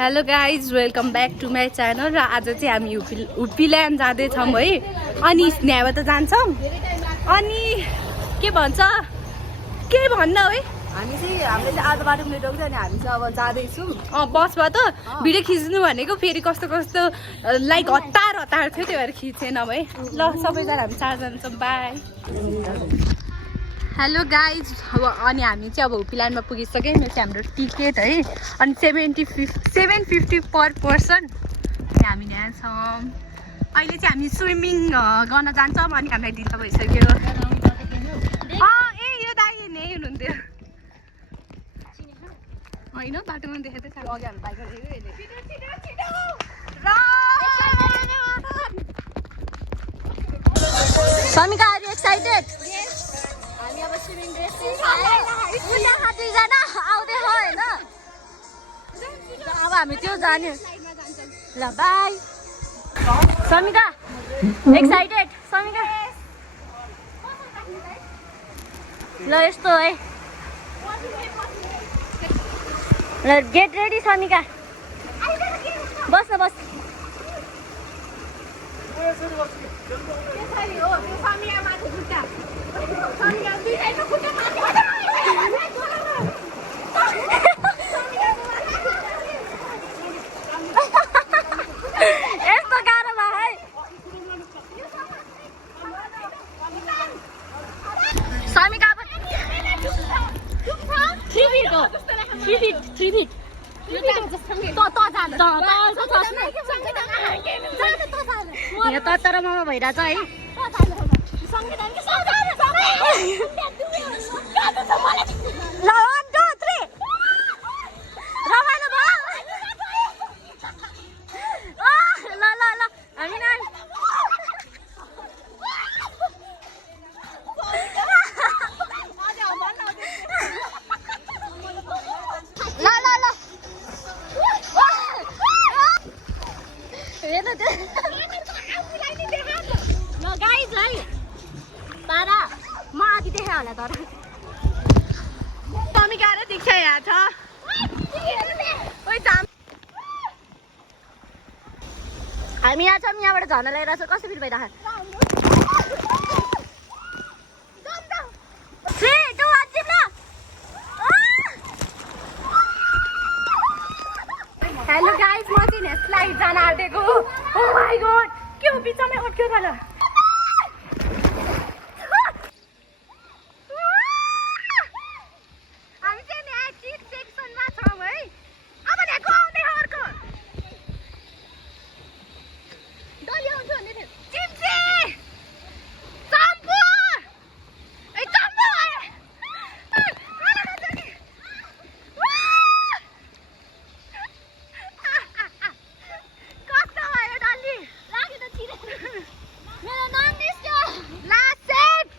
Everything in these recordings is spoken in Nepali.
Hello guys welcome back to my channel. र आज चाहिँ हामी हुप्पील्यान्ड जाँदैछौँ है। अनि स्नेहा त जान्छौँ। अनि के भन्छ के भन्न है हामीले चाहिँ आज बाटो मिलेको थियो अनि हामी चाहिँ अब जाँदैछौँ बसबाट भिडियो खिच्नु भनेको फेरि कस्तो कस्तो लाइक हतार थियो त्यो भएर खिचेन है। ल सबैजना हामी चारजना छौँ। बाई। हेलो गाइज अनि हामी चाहिँ अब हुप्पील्यान्डमा पुगिसक्यौँ। यो चाहिँ हाम्रो टिकट है। अनि 750 पर पर्सन हामी यहाँ छौँ। अहिले चाहिँ हामी स्विमिङ गर्न जान्छौँ। अनि हामीलाई दिन त भइसक्यो। ए यो दाइ नै हुनुहुन्थ्यो होइन बाटोमा देखेको थियो अघि हामी बाइक समिका आर यु एक्साइटेड? हामी अब स्विमिङ ड्रेस दुईजना आउँदै होइन। अब हामी त्यो जाने ल। By समिका excited? समिका ल यस्तो है ल गेट रेडी समिका। बस न बस। यस्तो गाह्रो भयो है। समिका अब 3 फिट यहाँ तर मामा भइरहेछ है। ल 1 2 3 रमाइलो भयो। ल ल ल हामी ल गाइज है तारा म आदि देखेँ होला तर समिका र दीक्षा यहाँ छ। हामी यहाँ छौँ। यहाँबाट झर्न लगाइरहेको छ। कस्तो फिल भइरहेको? 3 2 1 जित्न। हेलो गाइज म चाहिँ स्लाइड जान आँटेको। ओ माई गॉड के हो बिचमै अट्क्यो त ल। हामी चाहिँ यहाँ चिट सेक्सनमा छौँ है। अब ढेको आउँदै अर्को डली आउँछ भन्दै थियो। चिप्सी चम्पु ए चम्पु कस्तो भयो डल्ली? लाग्यो त छिरे मेरो नाम निस्क्यो। लास्ट सेट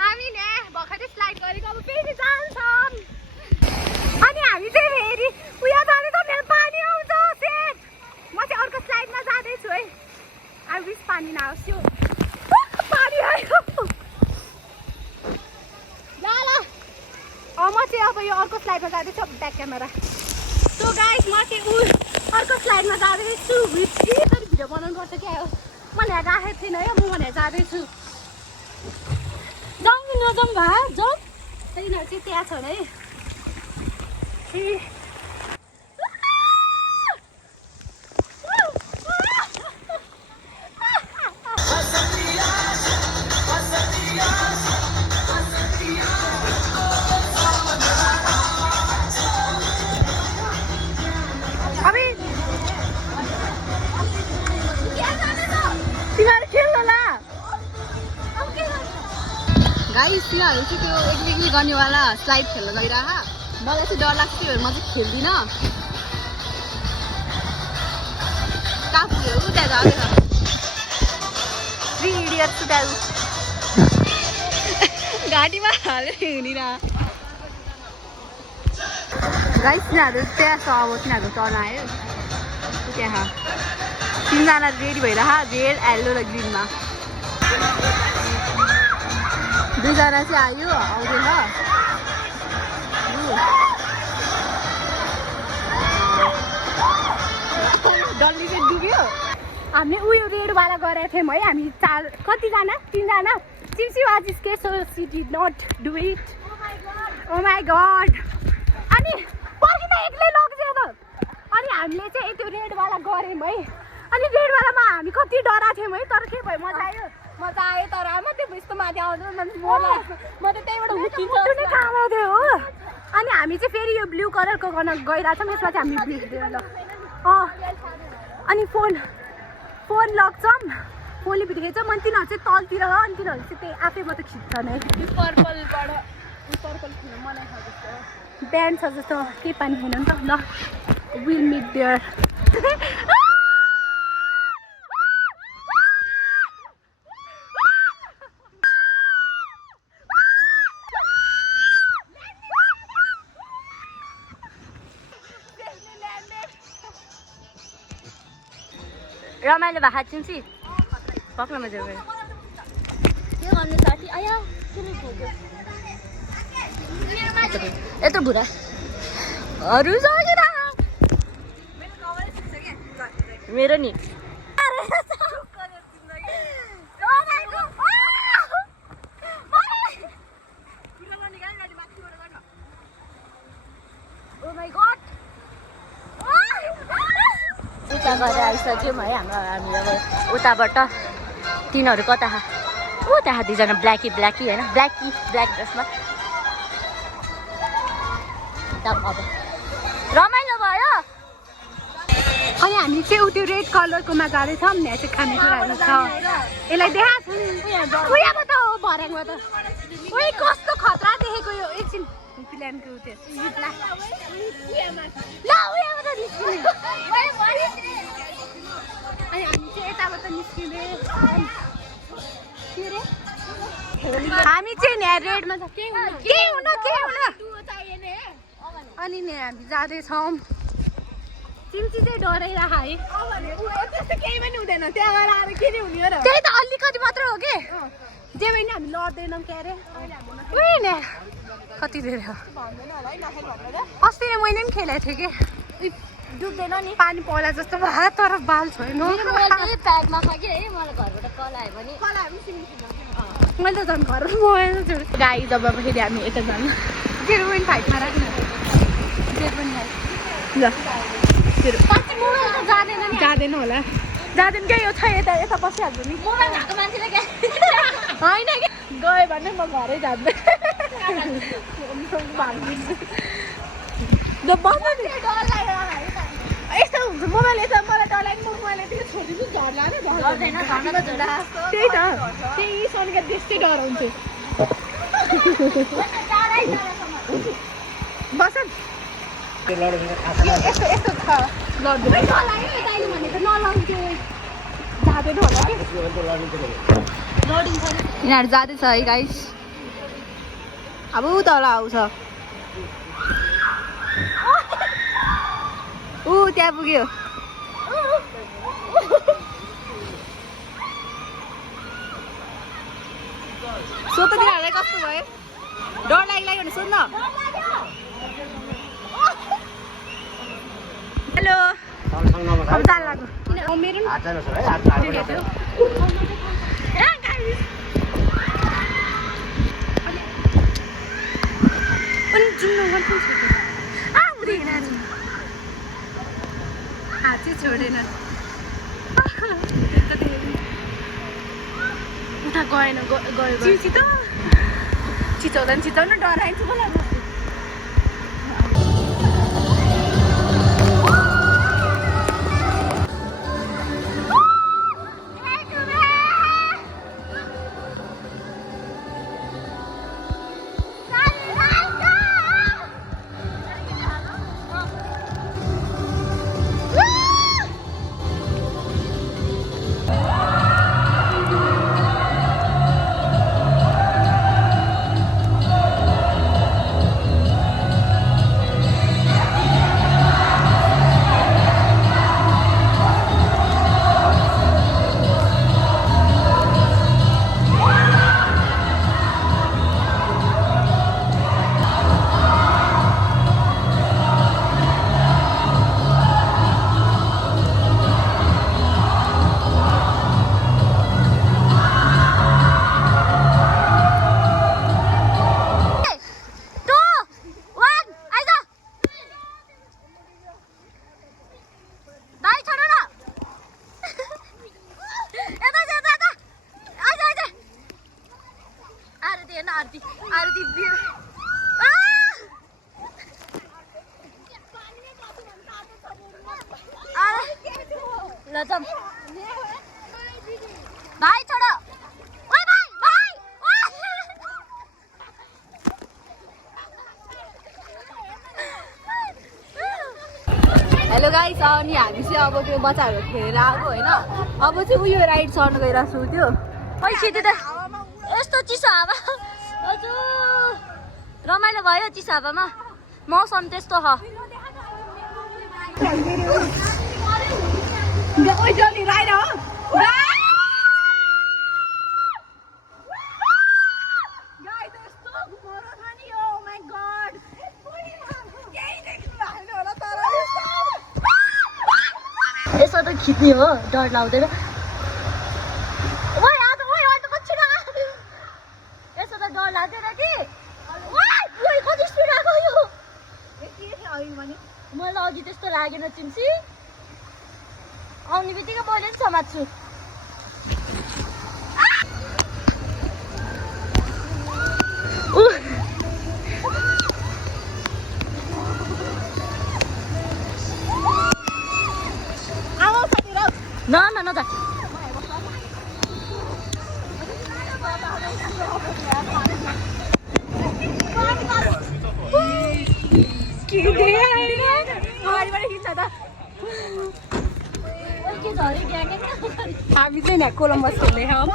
हामी ने भर्खरै स्लाइड गरेको अब फेरि जान्छौँ। अनि हामी चाहिँ फेरि उयो जाँदैछौँ। मेरो पानी आउँछ सेट। म चाहिँ अर्को स्लाइडमा जाँदैछु है। आई विस पानी नआओस्। यो पानी आयो। ल ल म चाहिँ अब यो अर्को स्लाइडमा जाँदैछु। Back camera. सो गाइस म चाहिँ अर्को स्लाइडमा जाँदैछु। भिडियो बनाउनु पर्छ क्या हो। मैले यहाँ राखेको थिइनँ है। म भनेर जाँदैछु। जाउँ कि नजाउँ भा जाउँ। यिनीहरू चाहिँ त्यहाँ छन् है। गाइस तिनीहरू चाहिँ त्यो एक्जिक्युट गर्नेवाला स्लाइड खेल्न गइरह। मलाई चाहिँ डर लाग्छ त्यो भएर म चाहिँ खेल्दिनँ। कहाँ पुग्यो उता जाँदैछ। 3 इडियट्स उता घाँटीमा हालेर हुने र गाइस तिनीहरू त्यहाँ छ। अब तिनीहरूको टर्न आयो त्यहाँ। 3 जना रेडी भइरह रेड येल्लो र ग्रिनमा। 2 जना चाहिँ आयो आउँदैन। हामी उयो रेडवाला गरेको थियौँ है हामी कतिजना 3जना चिम्सी was scare so she did not do it oh my god अनि पर्खिन एक्लै लग्थ्यो त अनि हामीले चाहिँ त्यो रेडवाला गऱ्यौँ है अनि रेडवालामा हामी कति डराएको थियौँ है तर के भयो मजा आयो तर आमा त्यो यस्तो माथि आउँदैन म त त्यहीबाट उठ्नै काम आउँथ्यो हो अनि हामी चाहिँ फेरि यो ब्लू कलरको गर्न गइरहेछौँ यसमा चाहिँ हामी ब्लू ल अनि फोन लग्छौँ फोनले भिडियो खिच्छौँ अनि तिनीहरू चाहिँ तलतिर हो अनि तिनीहरू चाहिँ त्यही आफै मात्रै खिच्छ नै पर्पल खिच्नु मलाई छ जस्तो ब्यान्ड छ जस्तो केही पानी हुन नि त ल विल मिट देयर रमाइलो भएको चिम्सी पक्न मजा गयो के गर्नु साथी आया यत्रो भुरा अरू सकेर मेरो नि उता गएर आइसक्यौँ है हामी अब उताबाट तिनीहरू कता ऊ त्यहाँ 2जना ब्ल्याकी होइन ब्ल्याक ड्रेसमा अब रमाइलो भयो अनि हामी चाहिँ त्यो रेड कलरकोमा जाँदैछौँ यहाँ चाहिँ खानेकुराहरू छ यसलाई देखाएको छु उयामा त हो भर्याङमा त उयो कस्तो खतरा देखेको यो एकछिन प्लानको त्यो ल उयामा त निस्किने अनि हामी चाहिँ यताबाट निस्किने हामी चाहिँ यहाँ रेडमा छ के हुन अनि नि हामी जाँदैछौँ चिम्ची चाहिँ डराइरह है केही पनि हुँदैन त्यहाँ गएर आएर के हुने हो र त्यही त अलिकति मात्र हो कि जे पनि हामी लड्दैनौँ के अरे उयो नि कति धेरै अस्ति नै मैले पनि खेलेको थिएँ कि डुब्दैन नि पानी पहिला जस्तो भयो तर बाल छोडेन प्याकमा खाके है मलाई घरबाट कल आयो भने मैले त झन् घरमा मोबाइल छोडेँ गाई जब फेरि हामी यता जानु 0.5मा राख्नु 0.5 ल जाँदैन होला जाँदैन क्या यो छ यता बसिहाल्छु नि मोबाइल भएको मान्छेले क्या होइन कि गयो भने म घरै जाँदै यस्तो हुन्छ मोबाइल यता मलाई डर लाग्यो मोबाइल यतिकै छोडिदिनु झर्ला त्यही त त्यही सोनिका त्यस्तै डराउँछु बस यस्तो छ नलाउँथ्यो जाँदैन होला कि यिनीहरू जाँदैछ है गाइस अब तल आउँछ त्यहाँ पुग्यो सो त तिनीहरूलाई कस्तो भयो डर लाग्यो भने सोध्न हेलो अब जान लाग्यो मेरो हात चाहिँ छोडेन उता गएन गयो चिचाउँदा डराइन्छु मलाई जाऊँ भाइ छोड ओए भाइ भाइ हेलो गाइस अनि हामी चाहिँ अब त्यो बच्चाहरू खेलेर आएको होइन अब चाहिँ उयो राइड चढ्नु गइरहेको छु त्यो पैसा त यस्तो चिसो हावा हजुर रमाइलो भयो चिसो हावामा मौसम त्यस्तो छ यसो त खिच्ने हो डर लाग्दैन यसो त डर लाग्दैन कि कति स्पिड आएको यो मलाई अघि त्यस्तो लागेन चिम्सी आउने बित्तिकै मैले पनि समात्छु न हामी चाहिँ यहाँ कोलम्बस खेल्ने हौ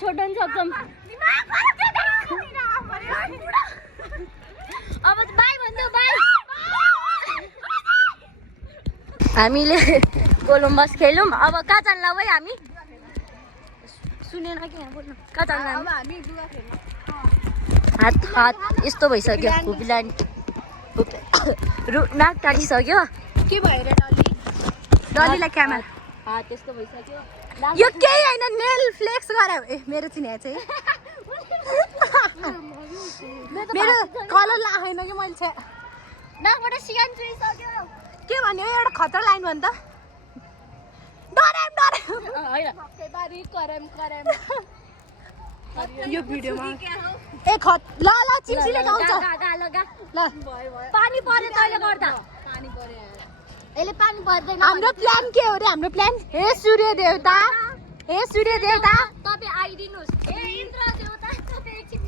छोड्न सक्छौँ अब बाई भन्दै बाई हामीले कोलम्बस खेल्यौँ अब कहाँ जान्ला भाइ हामी सुनेन कि यहाँ बोल्नु कहाँ जान्ला हात हात यस्तो भइसक्यो हुपिलानी नाक टाढिसक्यो के भयो रे डलीलाई क्यामेरा हात यस्तो भइसक्यो यो केही होइन नेल फ्लेक्स गरायो ए मेरो चिने चाहिँ मेरो कलर लागेन कि मैले चाहिँ नाकबाट सिगान चुइसक्यो के भन्यो एउटा खतरा लाइन भन् त यो भिडियोमा ए ल ल चिम्सीले गाउँछ ल पानी पर्यो तैँले गर्दा यसले पानी पर्दैन हाम्रो प्लान के हो रे हाम्रो प्लान हे सूर्य देवता तपाईँ आइदिनुहोस् हे इन्द्र देवता तपाईँ एकछिन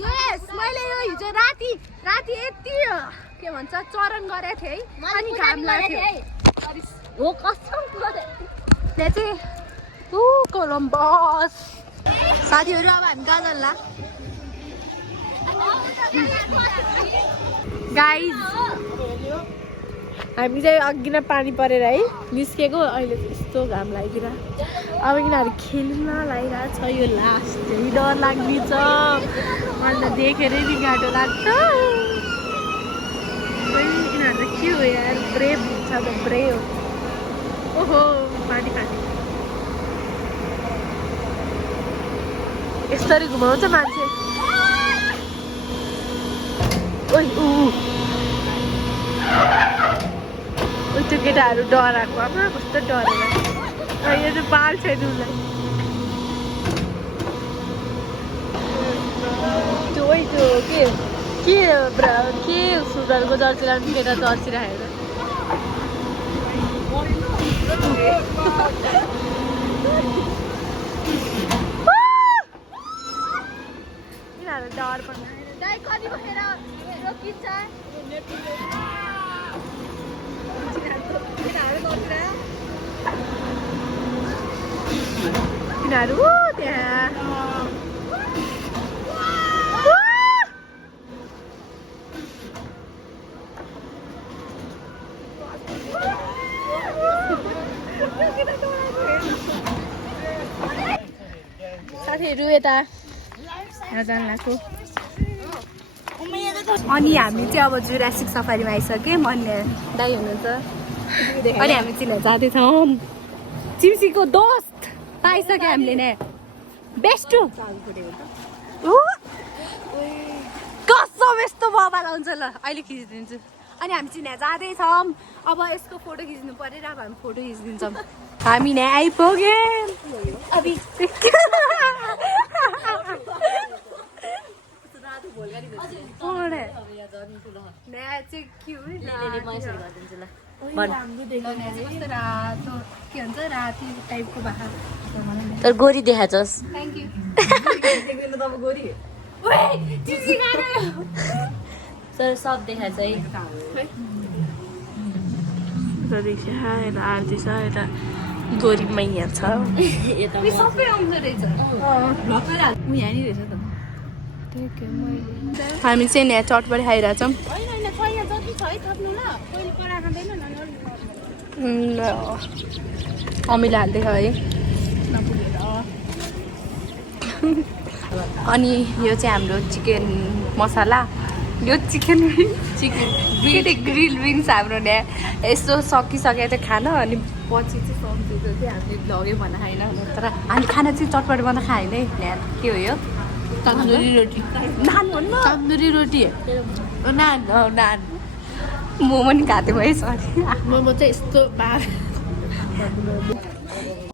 यस मैले यो हिजो राति यति के भन्छ चरण गरेको थिएँ है अनि घाम लाग्यो हो कसम गरे त्यहाँ चाहिँ कोलम्बस साथीहरू अब हामी कहाँ जान्ला गाइज हामी चाहिँ अघि नै पानी परेर है निस्केको अहिले यस्तो घाम लागिदिएर अब यिनीहरू खेल्न लागिरहेको छ यो लास्ट धेरै डर लाग्ने छ अन्त देखेरै नि गाटो लाग्छ यिनीहरू त के हो यार ब्रेभ हुन्छ त ब्रेभ ओहो पानी यसरी घुमाउँछ मान्छे त्यो केटाहरू डराएको आमा कस्तो डरेर यो चाहिँ पाल्छ उसलाई त्यो के सुधारको जर्सी लानु केटा जर्सी राखेर यिनीहरू डर पर्दैन दाइ कति भएर रोकिन्छ यिनीहरू त्यहाँ साथीहरू यता जान लाग्यो अनि हामी चाहिँ अब जुरासिक सफारीमा आइसक्यौँ मन्ने दाइ हुनुहुन्छ अनि हामी चिनेर जाँदैछौँ चिम्सीको दोस्त पाइसक्यो हामीले नै बेस्ट कसम यस्तो बबा लाउँछ ल अहिले खिचिदिन्छु अनि हामी चिनेर जाँदैछौँ अब यसको फोटो खिच्नु परेर अब हामी फोटो खिचिदिन्छौँ हामी नै आइपुग्यौँ अभी तर गोरी देखाछस् तर सब देखाछ है आरती छ यता गोरी मैया छ सबै आउँदो रहेछ हामी चाहिँ यहाँ चटपटी खाइरहेछौँ अमिलो हाल्दै है अनि यो चाहिँ हाम्रो चिकन मसला यो चिकन ग्रिल विङ्स हाम्रो यहाँ यस्तो सकिसकेको थियो खाना अनि पछि चाहिँ सम्झिँदो चाहिँ हामीले लग्यो भनेर खाएन तर हामी खाना चाहिँ चटपटी बनाएर खाएन है यहाँ के हो यो तन्दुरी रोटी नान भन्नु तन्दुरी रोटी नान नान मोमो नि खाएको है सरी मोमो चाहिँ यस्तो